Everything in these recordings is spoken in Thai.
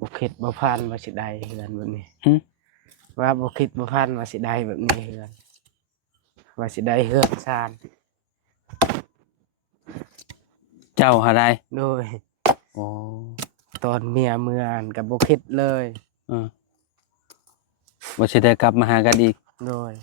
บ่คิดบ่พันว่าสิได้เฮือนแบบนี้ว่าบ่คิดบ่พันว่าสิได้แบบนี้เฮือนว่าสิได้เฮือนซาน เจ้าหาได้โดยอ๋อตอนเมียเมื่ออ่านก็บ่คิดเลยบ่สิได้กลับมาหากันอีกโดย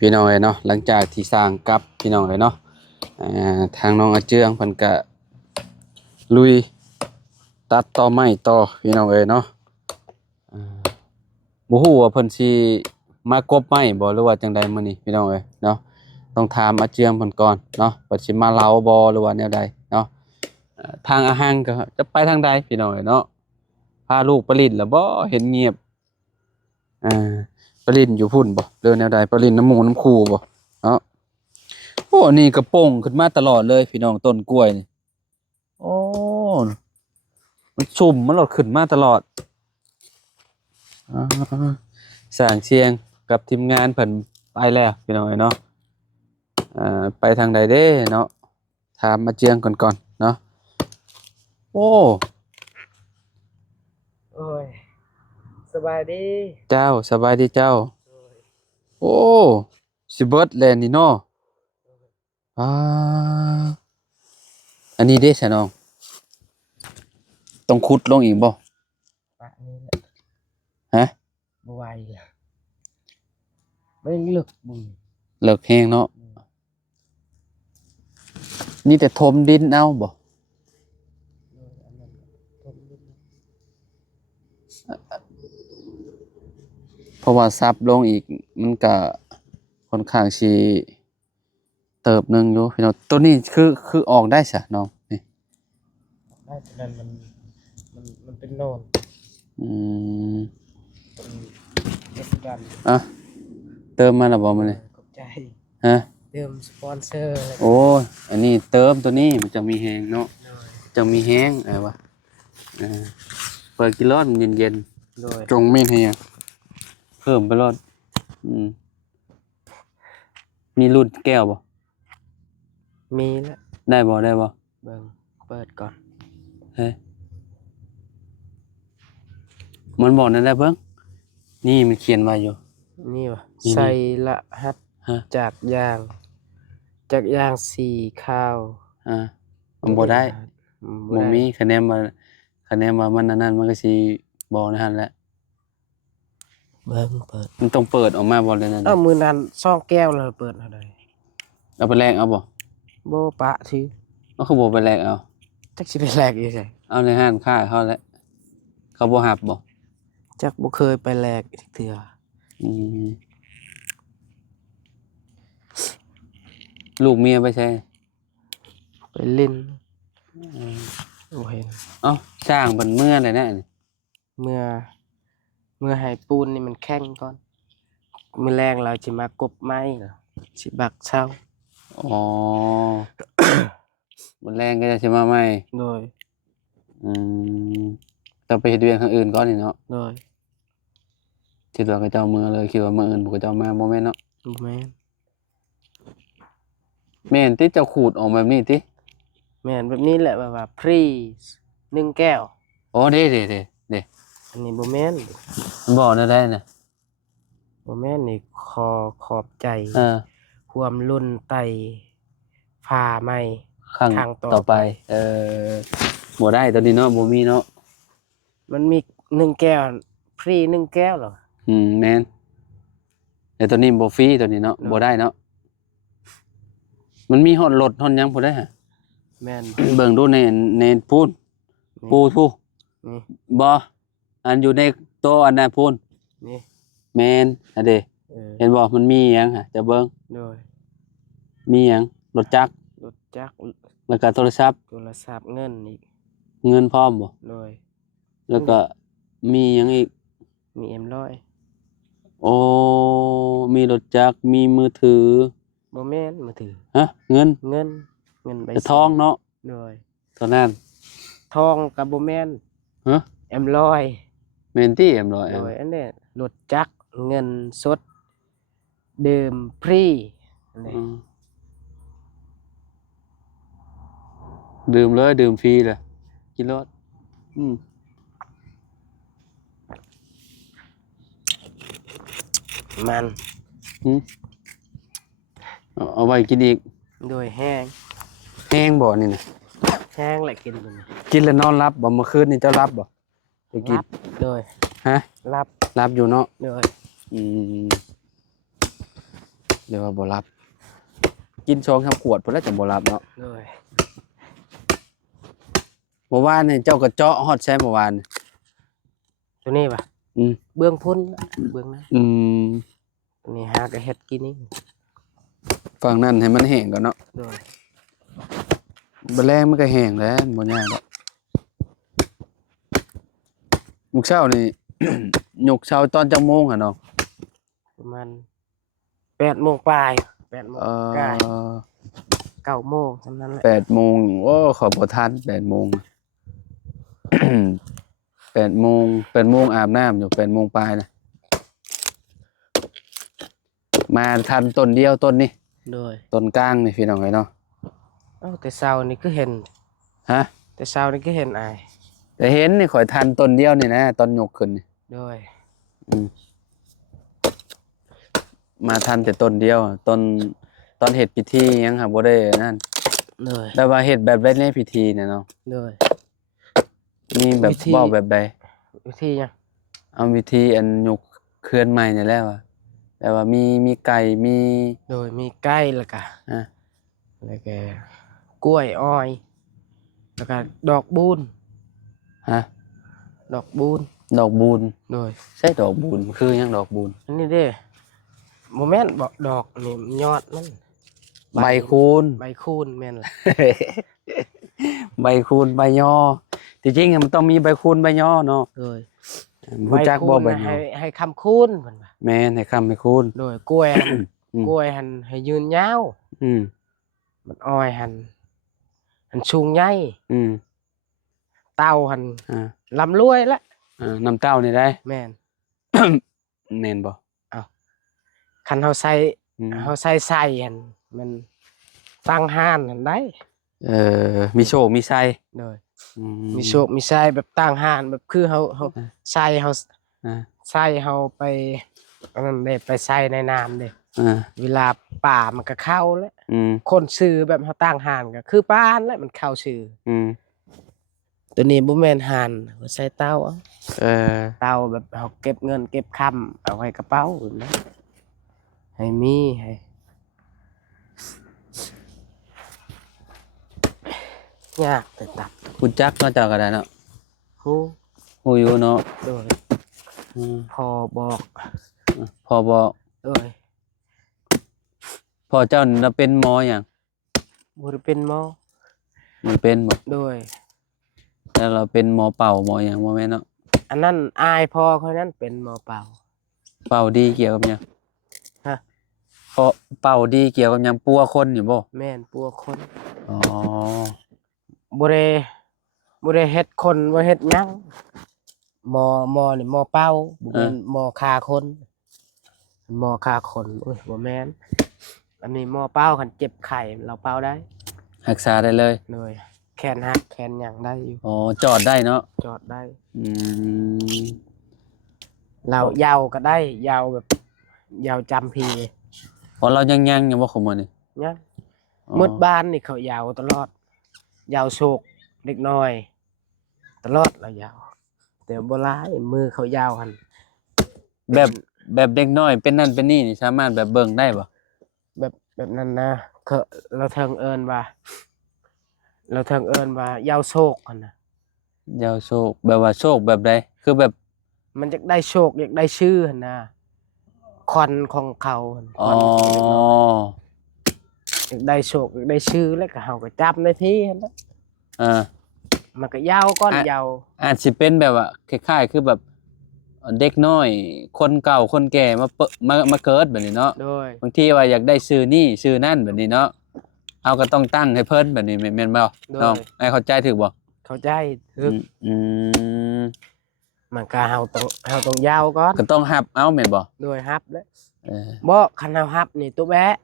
พี่น้องเอ้ยเนาะหลังจากที่สร้างกับพี่น้องเอ้ยเนาะทางน้องอาเจืองเพิ่นก็ลุยตัดต่อไม้ต่อพี่น้องเอ้ยเนาะบ่ฮู้ว่าเพิ่นสิมากบไม้บ่หรือว่าจังใดมื้อนี้พี่น้องเอ้ยเนาะต้องถามอาเจืองเพิ่นก่อนเนาะว่าสิมาเลาบ่หรือว่าแนวใดเนาะทางอาหารก็จะไปทางใดพี่น้องเอ้ยเนาะพาลูกไปลิ้นแล้วบ่เห็นเงียบไปลิ้นอยู่พุ่นบ่หรือแนวใดไปลิ้นน้ำหมูน้ำคูบ่เนาะโอ้นี่กระโป่งขึ้นมาตลอดเลยพี่น้องต้นกล้วยนี่โอ้มันชุ่มมันหลดขึ้นมาตลอดสร้างเชียงกับทีมงานเพิ่นไปแล้วพี่น้องเนาะไปทางใดเด้เนาะถามมาเจียงก่อนเนาะโอ้ยสบายดีเจ้าสบายดีเจ้าโอ้สิเบิดแลนนี่เนาะอันนี้เด้ซะน้องต้องขุดลงอีกบ่ปะนี่แหละฮะบ่ไหวล่ะไม่ลึกบุญเลิกแห้งเนาะนี่แต่ถมดินเอาบ่เพราะว่าซับลงอีกมันก็ค่อนข้างสิเติบหนึงอยู่พี่น้องตัวนี้คือออกได้ซะน้องนี่ได้ฉะนั้นมันเป็นโนนเป็นเอสกันเติมมาแล้วบ่มื้อนี้ขอบใจฮะเติมสปอนเซอร์อะไรโอ้ยอันนี้เติมตัวนี้มันจะมีแฮงเนาะจะมีแฮงอะไรวะเปิดกินร้อนเย็นๆจงไม่ให้เพิ่มไปรอดมีรุ่นแก้วบ่มีแล้วได้บ่เบิ่งเปิดก่อนเฮ้ยมันบอกนั่นได้เบิ่งนี่มันเขียนไว้อยู่นี่วะใส่ละหัดจากยางสีข้าวมันบ่ได้บ่มีคะแนนว่ามันนั่นมันก็สิบอกนั่นแหละเบิ่งเปิดมันต้องเปิดออกมาบ่เลยนั่นมื้อนั้น2แก้วแล้วเปิดเท่าใดเอาไปแลกเอาบ่บ่ปะถือก็คือบ่ไปแลกเอาจักสิไปแลกอยู่ไสเอาในห้างค้าเขาแหละเขาบ่รับบ่จักบ่เคยไปแลกจักเทื่อลูกเมียไปใช่ไปเล่นบ่เห็นสร้างเพิ่นเมื่อเลยนะเมื่อให้ปูนนี่มันแข็งก่อนมื้อแรงเราสิมากบไม้เหรอสิบักเช้ามื้อแรงก็จะสิมาใหม่โดยต้องไปเฮ็ดเวียกทางอื่นก่อนนี่เนาะโดยคิดว่าเขาเจ้ามื้อเลยคิดว่ามื้ออื่นบ่เขาเจ้ามาบ่แม่นเนาะบ่แม่นแม่นติเจ้าขูดออกแบบนี้ติแม่นแบบนี้แหละแบบว่า please 1แก้วเด้อันนี้บ่แม่นมันบอกได้น่ะบ่แม่นนี่ขอบใจความรุ่นไตผ่าใหม่ครั้งต่อไปบ่ได้ตอนนี้เนาะบ่มีเนาะมันมี1แก้วฟรี1แก้วเหรอแม่นแต่ตัวนี้บ่ฟรีตัวนี้เนาะบ่ได้เนาะมันมีฮอดรถฮอดหยังพุ่นได้ฮะแม่นเบิ่งดูในพูนปูทูบ่อันอยู่ในโต๊ะอันนั้นพูนนี่แม่นอันเด้เห็นบ่มันมีหยังฮะจะเบิ่งโดยมีหยังรถจักรแล้วก็โทรศัพท์เงินอีกเงินพร้อมบ่โดยแล้วก็มีหยังอีกมี M100 มีรถจักรมีมือถือบ่แม่นมือถือฮะเงินใบจะทองเนาะโดย ตอนนั้น ทองก็บ่แม่น ฮะ แอมร้อย แม่นติเอ็มร้อย โดยอันนี้รถจักรเงินสดดื่มฟรีอันนี้ อืมดื่มเลยดื่มฟรีเลยกินรถอืม มัน อืมเอาไว้กินอีก โดยแห้ง แห้งบ่นี่นะ แห้งแหละกินมัน กินแล้วนอนรับบ่เมื่อคืนนี่เจ้ารับบ่ไปกิน รับโดย ฮะ รับ รับอยู่เนาะ โดย อืมเดี๋ยวว่าบ่รับ กิน2-3ขวดพุ่นแล้วจังบ่รับเนาะ โดย เมื่อวานนี่เจ้าก็เจาะฮอดแซ่เมื่อวานนี่ ตัวนี้ป่ะ อืม เบื้องพุ่นเบื้องนั้น อืม ตัวนี้หากระเฮ็ดกินนี่ ฝั่งนั้นให้มันแห้งก่อนเนาะ โดย บ่แรงมันก็แห้งแล้วบ่ยากดอกมื้อเช้านี่ ยกเช้าตอนจักโมงอะเนาะ ประมาณ8 โมงปลาย8 โมงใกล้9 โมงเท่านั้นแหละ 8โมงโอ้ขอบ่ทัน8โมง 8โมง8โมงอาบน้ำอยู่8โมงปลายนะมาทันต้นเดียวต้นนี้ โดย ต้นกลางนี่พี่น้องเอ้ยเนาะ เอ้าแต่เช้านี่ก็เห็น ฮะ แต่เช้านี่ก็เห็นอาย แต่เห็นนี่ข่อยทันต้นเดียวนี่นะตอนยกขึ้นนี่ โดย อืมมาทันแต่ต้นเดียวตอนเฮ็ดพิธียังหาบ่ได้นั่น โดย แต่ว่าเฮ็ดแบบใดในพิธีเนี่ยเนาะ โดย มีแบบ วิธี เว้าแบบใด วิธียัง เอาวิธีอันยกเคลื่อนใหม่นี่แหละว่าแต่ว่ามีไก่มี โดยมีไก่แล้วก็ อ่ะ แล้วก็กล้วยอ้อย แล้วก็ดอกบูน ฮะ ดอกบูน ดอกบูน โดย ใช่ดอกบูนคือหยังดอกบูน อันนี้เด้โมแม่นบอกดอกนี่ยอดมัน ใบคูณ ใบคูณแม่นล่ะ ใบคูณใบย่อที่จริงๆมันต้องมีใบคูณใบย่อเนาะ โดย รู้จักบ่ใบ น่ะ ย่อ ให้คำคูณเพิ่นว่า แม่นให้คำให้คูณ โดยกล้วยหั่น อืม กล้วยหันให้ยืนยาว อืม มันอ้อยหันสูงใหญ่ อืม เต้าหัน อ่า ลำรวยละ น้ำเต้านี่ได้ แม่น แน่นบ่ คันเฮาใส่ อืม ใส่หันมันตั้งห้านหันได้ มีโชคมีชัย โดย อื มีโชคมีชัยแบบตั้งห้านแบบคือเฮาใส่เฮา อ่า ใส่เฮาไปอันนั้นเด้ไปใส่ในน้ำเด้ อ่า เวลาป่ามันก็เข้าแล้ว อืม คนซื้อแบบเฮาตั้งห้านก็คือป้านแล้วมันเข้าซื้อ อืม ตัวนี้บ่แม่นห่านเอาใส่เตาเอา เออ เตาแบบเฮาเก็บเงินเก็บค่ำเอาไว้กระเป๋านะให้มีให้ยากแต่ตับ คุณจักเนาะเจ้าก็ได้เนาะ ฮู้ ฮู้อยู่เนาะ โดย อืม พอบอก พอบ่ โดย พอเจ้านี่เราเป็นหมอหยัง บ่ได้เป็นหมอ มันเป็นบ่ โดย แล้วเราเป็นหมอเป่าหมอหยังบ่แม่นเนาะ อันนั้นอายพ่อเขานั้นเป็นหมอเป่า เป่าดีเกี่ยวกับหยัง ฮะ เพราะเป่าดีเกี่ยวกับหยังปัวคนอยู่บ่ แม่นปัวคน อ๋อ บ่ได้เฮ็ดคนบ่เฮ็ดหยังหมอนี่หมอเป่าบ่แม่นหมอฆ่าคนหมอฆ่าคนโอ้ยบ่แม่นอันนี้หมอเป่าคันเจ็บไข้เราเป่าได้ รักษาได้เลย เลยแขนหักแขนหยังได้อยู่ อ๋อจอดได้เนาะ จอดได้ อืม เรายาวก็ได้ยาวแบบยาวจำพี พอเรายังอยู่บ่ของมื้อนี้ เนี่ย อ๋อ มืดบ้านนี่เขายาวตลอด ยาวโศกเด็กน้อย ตลอดเรายาวแต่บ่หลายมือเขายาวหั่น แบบเด็กน้อยเป็นนั่นเป็นนี่นี่สามารถแบบเบิ่งได้บ่ แบบนั้นนะเขาเราเทิงเอิ้นว่า ยาวโศกหั่นน่ะ ยาวโชคแบบว่าโชคแบบใดคือแบบ มันอยากได้โชคอยากได้ชื่อหั่นน่ะคอนของเขาหั่น อ๋อ อยากได้โชคอยากได้ชื่อแล้วก็เฮาก็จับในที่หั่นน่ะ อ่า มันก็ยาวก้อน อ่ะ ยาว อาจสิเป็นแบบว่าคล้ายๆคือแบบเด็กน้อย คนเก่าคนแก่มาเกิดแบบนี้เนาะ โดย บางทีว่าอยากได้ชื่อนี่ชื่อนั่นแบบนี้เนาะ เฮาก็ต้องตั้งให้เพิ่นแบบนี้แม่นบ่น้องให้เข้าใจถูกบ่ เข้าใจถึก อืม มันก็เฮาต้องยาวก่อน ก็ต้องรับเอาแม่นบ่ โดยฮับแล้ว เออ บ่คันเฮาฮับนี่ตัวแบะ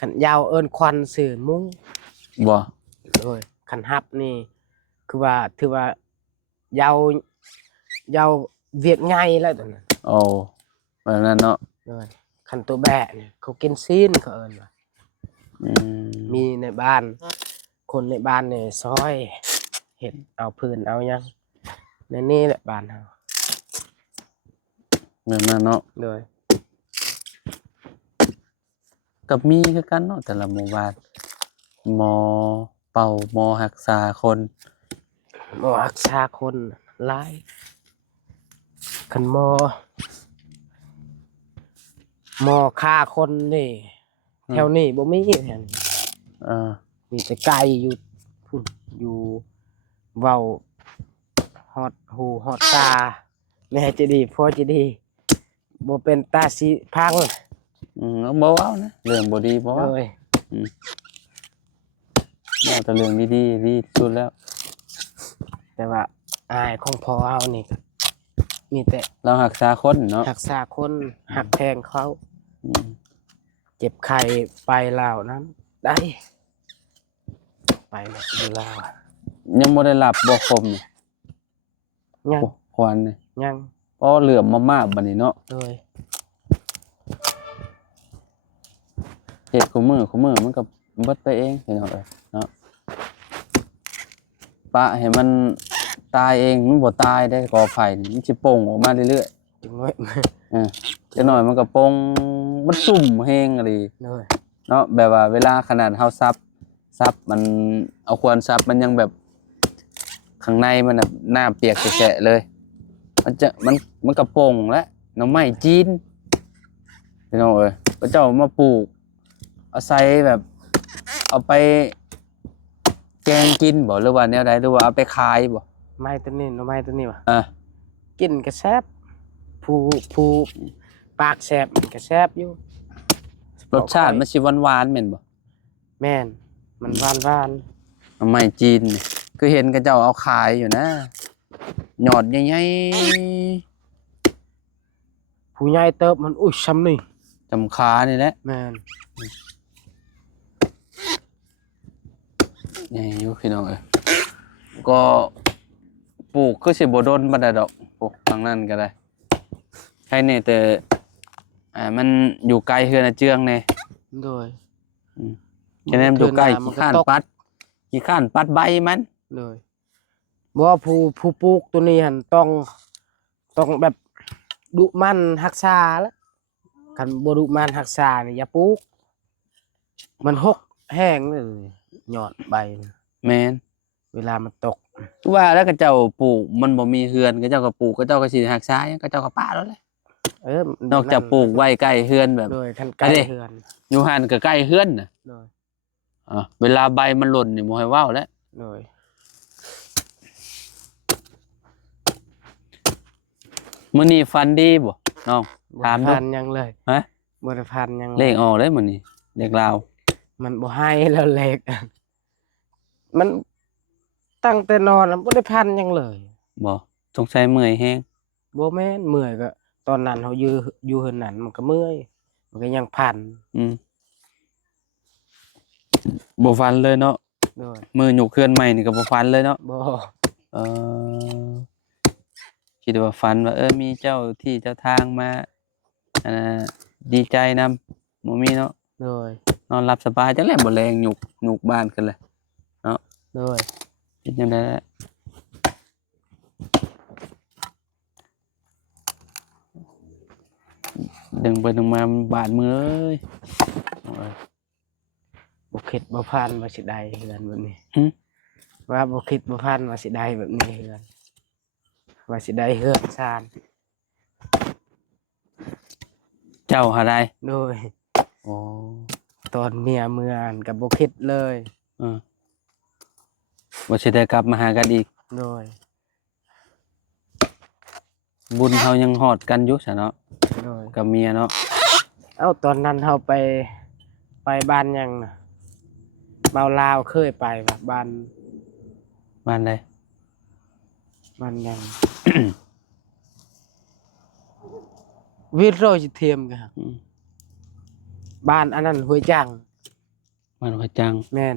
คันยาวเอิ้นควันสื่อมุ้ง บ่ โดยคันฮับนี่คือว่าถือว่ายาวยาวเวียกใหญ่แล้วตอนนั้น โอ้แบบนั้นเนาะ โดยคันตัวแบะนี่เขากินซีนเขาเอิ้นว่า อืม มีในบ้าน คนในบ้านนี่ซอยเฮ็ดเอาพื้นเอาหยังในนี่แหละบ้านเฮา แบบนั้นเนาะ โดย กับมีคือกันเนาะแต่ละหมู่บ้านหมอเป่าหมอรักษาคน หมอรักษาคนหลายคันหมอฆ่าคนนี่แถวนี้บ่มีแถวนี้ เออ มีแต่ไก่อยู่พุ่นอยู่เว้าฮอดหูฮอดตาแม่จะดีพ่อจะดีบ่เป็นตาสิพัง บ่เว้านะเรื่องบ่ดีบ่ เล เว้าย เอาแต่เรื่องดีๆดีที่สุดแล้ว แต่ว่าอายของพ่อเฮานี่ก็มีแต่ เรารักษาคนเนาะ รักษาคนหักแพงเขา อืม เจ็บไข้ไปลาวนั้นได้ไปแล้วอยู่ลาว ยังบ่ได้รับบ่คมนี่ ยัง ควันนี่ ยัง เพราะเหลื่อมมากๆบัดนี้เนาะ เลย เฮ็ดคู่มือมันก็เบิดไปเองพี่น้องเอ้ยเนาะปะให้มันตายเองมันบ่ตายได้กอไผ่นี่มันสิโป่งออกมาเรื่อย จังน้อย ๆจักหน่อยมันก็โป่งมันซุ่มแฮงอะลี เลย เนาะแบบว่าเวลาขนาดเฮาซับมันเอาควรซับมันยังแบบข้างในมันแบบหน้าเปียกแฉะๆเลยมันกระโปงแล้วหน่อไม้จีนพี่น้องเอ้ยก็เจ้ามาปลูกเอาใส่แบบเอาไปแกงกินบ่หรือว่าแนวใดหรือว่าเอาไปขายบ่ ไม้ตัวนี้หน่อไม้ตัวนี้ว่ะ อ่ะ กินก็แซ่บผู้ปากแซ่บมันก็แซ่บอยู่ รสชาติมันสิหวานๆแม่นบ่ แม่นมันหวาน หน่อไม้จีนนี่คือเห็นกับเจ้าเอาขายอยู่นะยอดใหญ่ ๆผู้ใหญ่เติบมันอุ้ยซ้ำนี่ ๆจำขานี่แหละ แม่น นี่อยู่พี่น้องเอ้ยก็ปลูกคือสิบ่โดนปานใดดอกปลูกทางนั้นก็ได้ใช่นี่แต่มันอยู่ไกลเฮือนอาเจืองแน่ โดย ฉะนั้นมันอยู่ใกล้ มั ขี้ ก็ ข้าน ตก ปัดใบมัน เลยบ่ว่าผู้ปลูกตัวนี้หั่นต้องแบบดุมันรักษาแล้วคันบ่ดุมันรักษานี่อย่าปลูกมันหกแห้งเลยยอดใบมัน แม่น เวลามันตก ว่าแล้วก็เจ้าปลูกมันบ่มีเฮือนก็เจ้าก็ปลูกก็เจ้าก็สิรักษาหยังก็เจ้าก็ปาแล้วแหละ นอกจากปลูกไว้ใกล้เฮือนแบบ โดยคันไก่ อันนี้ เฮือน อยู่หันก็ใกล้เฮือนน่ะ โดย เวลาใบมันหล่นนี่บ่ให้เว้าแล้ว โดย มื้อนี้ฝันดีบ่น้อง ถามดู พันยังเลย ฮะ บ่ได้พันยัง เลขออกเลยมื้อนี้เลขลาว มันบ่ให้แล้วเลขมันตั้งแต่นอนแล้วบ่ได้พันยังเลย บ่สงสัยเมื่อยแฮง บ่แม่นเมื่อยก็ตอนนั้นเฮาอยู่เฮือนนั้นมันก็เมื่อยมันก็ยังพัน บ่ฝันเลยเนาะ โดย มือยกเคลื่อนใหม่นี่ก็บ่ฝันเลยเนาะ บ่ เออคิดว่าฝันว่ามีเจ้าที่เจ้าทางมาดีใจนำบ่มีเนาะ โดย นอนหลับสบายจังแหละบ่แรงยุกบ้านกันเลย โดย เป็นจังได๋ล่ะดึงไปดึงมาบาดมือเลยโอ้ย บ่คิดบ่พันว่าสิได้เฮือนแบบนี้ หึ ว่าบ่คิดบ่พันว่าสิได้แบบนี้เฮือนว่าสิได้เฮือนซาน เจ้าหาได้ โดย โอ้ ตอนเมียเมื่ออันก็บ่คิดเลย บ่สิได้กลับมาหากันอีก โดย บุญเฮายังฮอดกันอยู่ซะเนาะ โดย กับเมียเนาะ เอ้าตอนนั้นเฮาไปบ้านยังน่ะ เบาลาวเคยไปว่าบ้าน บ้านใด บ้านยัง วิทย์โรยเทียมกันครับ อืม บ้านอันนั้นห้วยจัง บ้านหัวจัง แม่น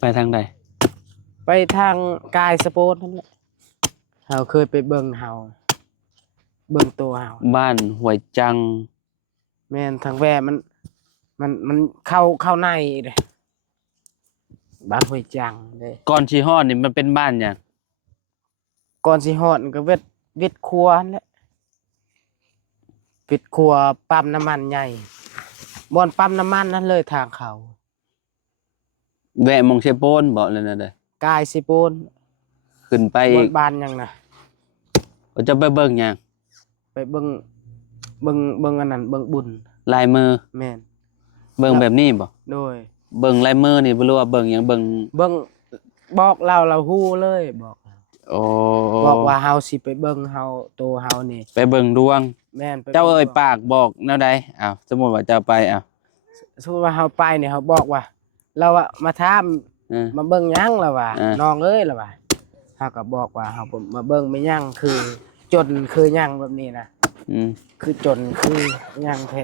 ไปทางใด ไปทางกายสโปนนั่นแหละเฮาเคยไปเบิ่งเฮาเบิ่งตัวเฮา บ้านหัวจัง แม่นทางแว่มันเข้าในเด้บ้านห้วยจังเด้ ก่อนสิฮอดนี่มันเป็นบ้านหยัง ก่อนสิฮอดก็เวทครัวนั่นแหละเวทครัวปั๊มน้ำมันใหญ่บ่อนปั๊มน้ำมันนั่นเลยทางเขา แวะหมองเชโปนบ่เลยนะเด้อก ายสิโปน ขึ้นไป บ่ อี อก นบ้านยังนะ ก็จะไปเบิ่งหยัง ไปเบิ่งอันนั้นเบิ่งบุญ ลายมือ แม่น เบิ่งแบบนี้บ่ โดย เบิ่งลายมือนี่บ่รู้ว่าเบิ่งหยังเบิ่ง เบิ่งบอกเราฮู้เลยบอก โอ้ บอกว่าเฮาสิไปเบิ่งเฮาโตเฮานี่ ไปเบิ่งดวง แม่นไป เจ้าเอ่ย บิ่ง ปากบอกแนวใดอ้าวสมมุติว่าเจ้าไปอ้าว สมมุติว่าเฮาไปเนี่ยเฮาบอกว่า เราอะมาถาม เออ มาเบิ่งหยังล่ะว่า อ่า น้องเอ้ยล่ะว่าเฮาก็บอกว่าเฮามาเบิ่งไม่หยังคือจนคือหยังแบบนี้นะ อืม คือจนคือหยังแท้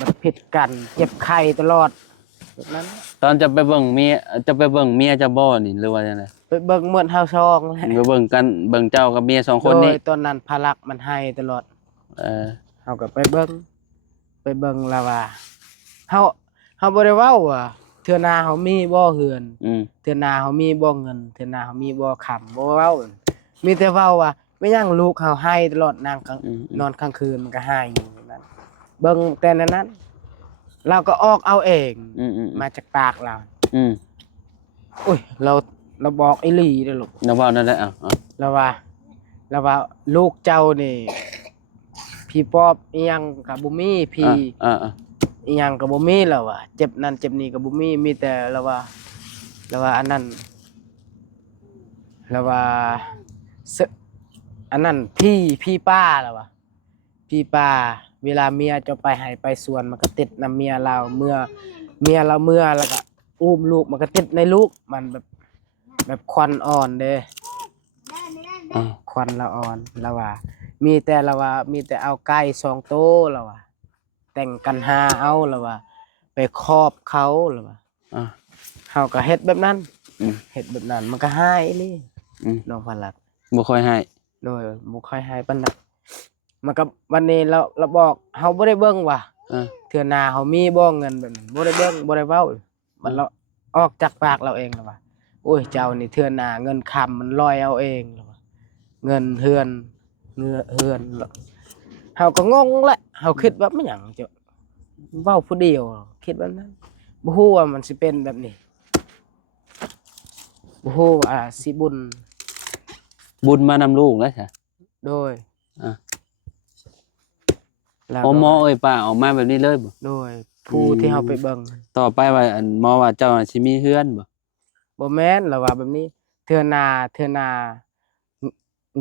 มันผิดกันเจ็บไข้ตลอดแบบนั้น ตอนจะไปเบิ่งเมียจะไปเบิ่งเมียเจ้าบ่นี่หรือว่าจังได ไปเบิ่งเหมือนเฮาซองแหละ ไปเบิ่งกันเบิ่งเจ้ากับเมียสองคนนี้ โดยตอนนั้นพลักมันให้ตลอด เออ เฮาก็ไปเบิ่งแล้วว่าเฮาบ่ได้เว้าว่าเทื่อหน้าเฮามีบ่เฮือน อืม เทื่อหน้าเฮามีบ่เงินเทื่อหน้าเฮามีบ่คำบ่เว้ามีแต่เว้าว่าไม่ยังลูกเฮาให้ตลอดนางกลาง อืม นอนกลางคืนมันก็ให้อยู่นั่นเบิ่งแต่นั้นเราก็ออกเอาเอง อืมอืม มาจากปากเรา อืม อุ้ยเราบอกอีหลีเด้อลูก แล้วเว้านั่นแหละอ้าว แล้วว่าลูกเจ้านี่พี่ปอบอีหยังก็บ่มีพี่ อ่า อีหยังก็บ่มีแล้วว่าเจ็บนั่นเจ็บนี่ก็บ่มีแต่แล้วว่าอันนั้นแล้วว่าซึอันนั้นพี่ป้าแล้วว่าพี่ป้าเวลาเมียจะไปให้ไปสวนมันก็ติดนำเมียเราเมื่อเมียเราเมื่อแล้วก็อุ้มลูกมันก็ติดในลูกมันแบบควันอ่อนเด้ อ่า ควันละอ่อนแล้วว่ามีแต่เอาไก่2โตแล้วว่าแต่งกันหาเอาแล้วว่าไปครอบเขาแล้วว่า อ่า เฮาก็เฮ็ดแบบนั้น อืม เฮ็ดแบบนั้นมันก็หายอีหลี อืม น้องพลัด บ่ค่อยให้ โดยบ่ค่อยหายปานนั้นมันก็วันนี้เราบอกเฮาบ่ได้เบิ่งว่า อ่า เทื่อหน้าเฮามีบ่เงินแบบนั้นบ่ได้เบิ่งบ่ได้เว้ามันเราออกจากปากเราเองแล้วว่าโอ้ยเจ้านี่เทื่อหน้าเงินค้ำมันลอยเอาเองแล้วว่าเงินเฮือนแล้วเฮาก็งงแหละเฮาคิดว่ามันหยังเจ้าเว้าผู้เดียวคิดแบบนั้นบ่ฮู้ว่ามันสิเป็นแบบนี้บ่ฮู้ว่าสิบุญ บุญมานำลูกแล้วใช่ โดย อ่ะ แล้ว อ๋อหมอเอ่ยป้าออกมาแบบนี้เลยบ่ โดยผู้ที่เฮาไปเบิ่ง ต่อไปว่าอันหมอว่าเจ้าน่ะสิมีเฮือนบ่ บ่แม่นแล้วว่าแบบนี้เทื่อหนา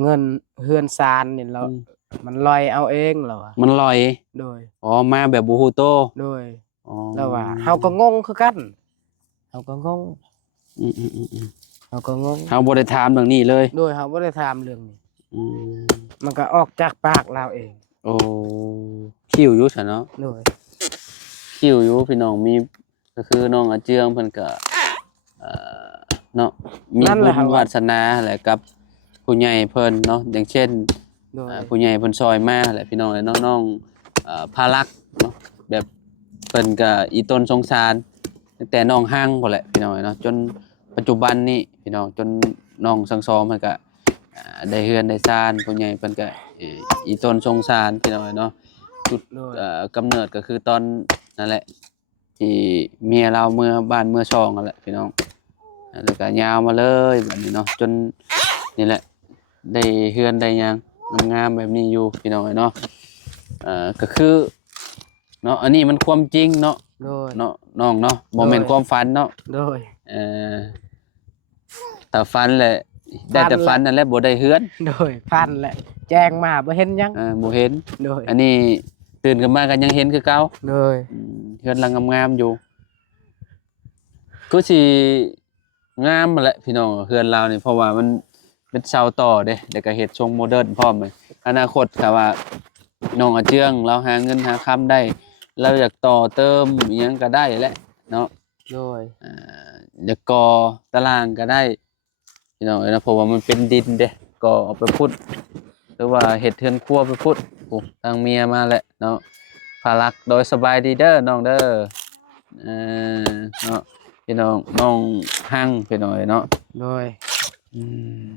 เงินเฮือนซานนี่เรา อืม มันลอยเอาเองแล้วว่า มันลอย โดย อ๋อมาแบบบ่ฮู้โต โดย อ๋อ แล้วว่าเฮาก็งงคือกันเฮาก็งง อืม เฮาก็งง เฮาบ่ได้ถามเรื่องนี้เลย โดยเฮาบ่ได้ถามเรื่องนี้ อืม มันก็ออกจากปากเราเอง โอ้คิวอยู่ซะเนาะ โดย คิวอยู่พี่น้องมีก็คือน้องอาเจืองเพิ่นก็เอ่อเนาะมี นั่นแห บุ ละ ญ ครับ วาสนาแหละกับผู้ใหญ่เพิ่นเนาะอย่างเช่น โดย ผู้ใหญ่เพิ่นซอยมาแหละพี่น้องเอ้ยน้องภารักษ์เนาะแบบเพิ่นก็อีต้นสงสารตั้งแต่น้องห้างพุ่นแหละพี่น้องเอ้ยเนาะจนปัจจุบันนี้พี่น้องจนน้องสังซอมเพิ่นก็ได้เฮือนได้ซ่านผู้ใหญ่เพิ่นก็อีต้นสงสารพี่น้องเอ้ยเนาะจุด โดย กำเนิดก็คือตอนนั่นแหละที่เมียเราเมื่อบ้านเมื่อช่องนั่นแหละพี่น้องแล้วก็ยาวมาเลยแบบนี้เนาะจนนี่แหละได้เฮือนได้หยังงามๆแบบนี้อยู่พี่น้องเนาะก็คือเนาะอันนี้มันความจริงเนาะ โดย เนาะน้องเนาะบ่แม่นความฝันเนาะ โดย เอ่อแต่ฝันแหละได้แต่ฝันนั่นแหละบ่ได้เฮือน โดยฟันแหละแจ้งมาบ่เห็นหยัง บ่เห็น โดย อันนี้ตื่นขึ้นมาก็ยังเห็นคือเก่า โดย เฮือนหลังงามๆอยู่ ก็สิงามมาแหละพี่น้องเฮือนเรานี่เพราะว่ามันเป็นเสาต่อเด้แล้วก็เฮ็ดทรงโมเดิร์นพร้อมเลยอนาคตถ้าว่าน้องอาเจืองเราหาเงินหาคำได้เราอยากต่อเติมอิหยังก็ได้แหละเนาะ โดย อยากก่อตารางก็ได้พี่น้องเอ้ยนะเพราะว่ามันเป็นดินเด้ก็เอาไปพุดหรือว่าเฮ็ดเทือนครัวไปพุดโอ้ทางเมียมาแหละเนาะพารักโดยสบายดีเด้อน้องเด้อเอเนาะพี่น้องน้องหั่งพี่น้องเอ้ยเนาะ โดย อืม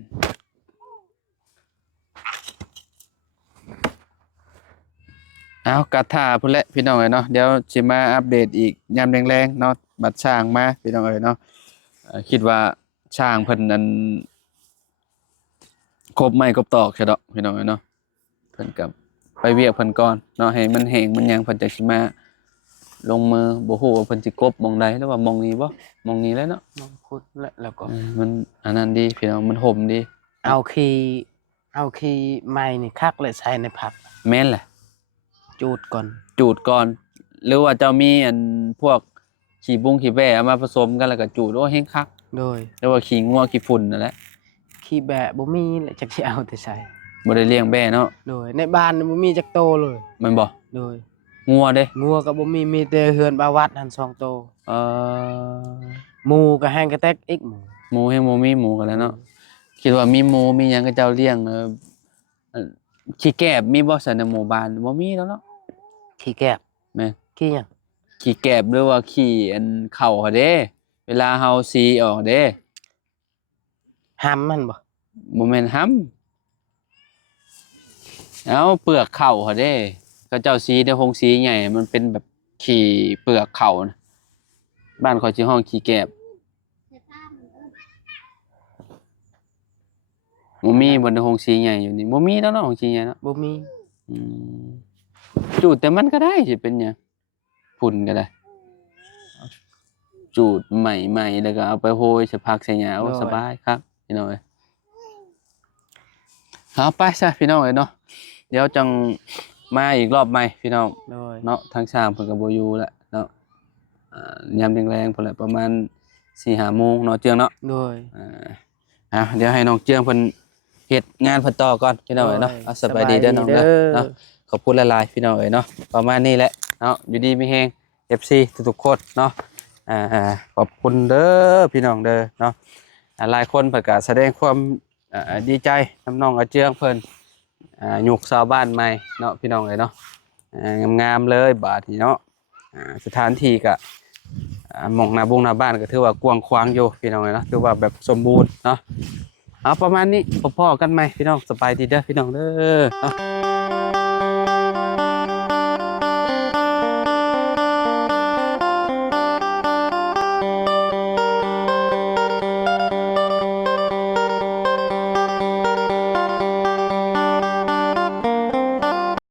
เอากระถาพุ่นแหละพี่น้องเอ้ยเนาะเดี๋ยวสิมาอัปเดตอีกยามแรงๆเนาะบัดช่างมาพี่น้องเอ้ยเนาะคิดว่าช่างเพิ่นอันครบไม้ครบตอกใช่ดอกพี่น้องเอ้ยเนาะเพิ่นกับไปเวียกเพิ่นก่อนเนาะให้มันแห้งมันหยังเพิ่นจักสิมาลงมือบ่ฮู้ว่าเพิ่นสิกบหม้องใดหรือว่าหม้องนี้บ่หม้องนี้แหล้วเนาะ น้องพุดแล้วก็ มันอันนั้นดีพี่น้องมันห่มดี เอาคีย์ไม้นี่คักเลยใส่ในผัก แม่นแหละ จูดก่อน จูดก่อน หรือว่าเจ้ามีอันพวกขี้บุ้งขี้แบะเอามาผสมกันแล้วก็จูดโอ้เฮงคัก โดย หรือว่าขี้งัวขี้ฝุ่นนั่นแหละ คีย์แบะบ่มีแหละจักสิเอาแต่ใส่ บ่ได้เลี้ยงแบะเนาะ โดยในบ้านบ่มีจักโตเลย แมันบ่ โดย งัวเด้ งัวก็บ่มีแต่เฮือนบาวัดหัน2โต เอ่อ หมูก็แห้งกระแตกอีกหมู หมูให้หมูมีหมูกันแล้วเนาะคิดว่ามีหมูมีหยังก็เจ้าเลี้ยงเอ่อขี้แกบมีบ่ซั่นในหมู่บ้านบ่มีแล้วเนาะ ขี้แกบ แม่น ขี้หยัง ขี้แกบหรือว่าขี้อันเข้าหั้นเด้เวลาเฮาสีออกเด้ หำมันบ่ บ่แม่นหำเอาเปลือกข้าวหั้นเด้เขาเจ้าสีในโรงสีใหญ่มันเป็นแบบขี้เปลือกข้าวนะบ้านเขาสิฮ้องขี้แกบบ่มีบ่ในโรงสีใหญ่อยู่นี่บ่มีแล้วเนาะโรงสีใหญ่เนาะ บ่มี อืมจูดแต่มันก็ได้สิเป็นหยังฝุ่นก็ได้จูดใหม่ๆแล้วก็เอาไปโรยใส่ผักใส่หญ้าโอ้สบายครับพี่น้องเอ้ยเอาไปซะพี่น้องเอ้ยเนาะเดี๋ยวจังมาอีกรอบใหม่พี่น้อง โดย เนาะทางช่างเพิ่นก็บ่อยู่แล้วเนาะยามแรงๆพุ่นแหละประมาณ 4-5 โมงเนาะเจืองเนาะ โดย เดี๋ยวให้น้องเจืองเพิ่นเฮ็ดงานเพิ่นต่อก่อนพี่น้องเอ้ยเนาะเอาสบายดีเด้อน้องเด้อเนาะขอบคุณหลายๆพี่น้องเอ้ยเนาะประมาณนี้แหละเนาะอยู่ดีมีแฮง FC ทุกๆคนเนาะขอบคุณเด้อพี่น้องเด้อเนาะหลายคนเพิ่นก็แสดงความดีใจน้ำน้องอาเจืองเพิ่นยุกชาวบ้านใหม่เนาะพี่น้องเอ้ยเนาะงามๆเลยบาดนี้เนาะสถานที่ก็หม่องหน้าหน้าบ้านก็ถือว่ากว้างขวางอยู่พี่น้องเอ้ยเนาะถือว่าแบบสมบูรณ์เนาะเอาประมาณนี้พบกันใหม่พี่น้องสบายดีเด้อพี่น้องเด้อเนาะ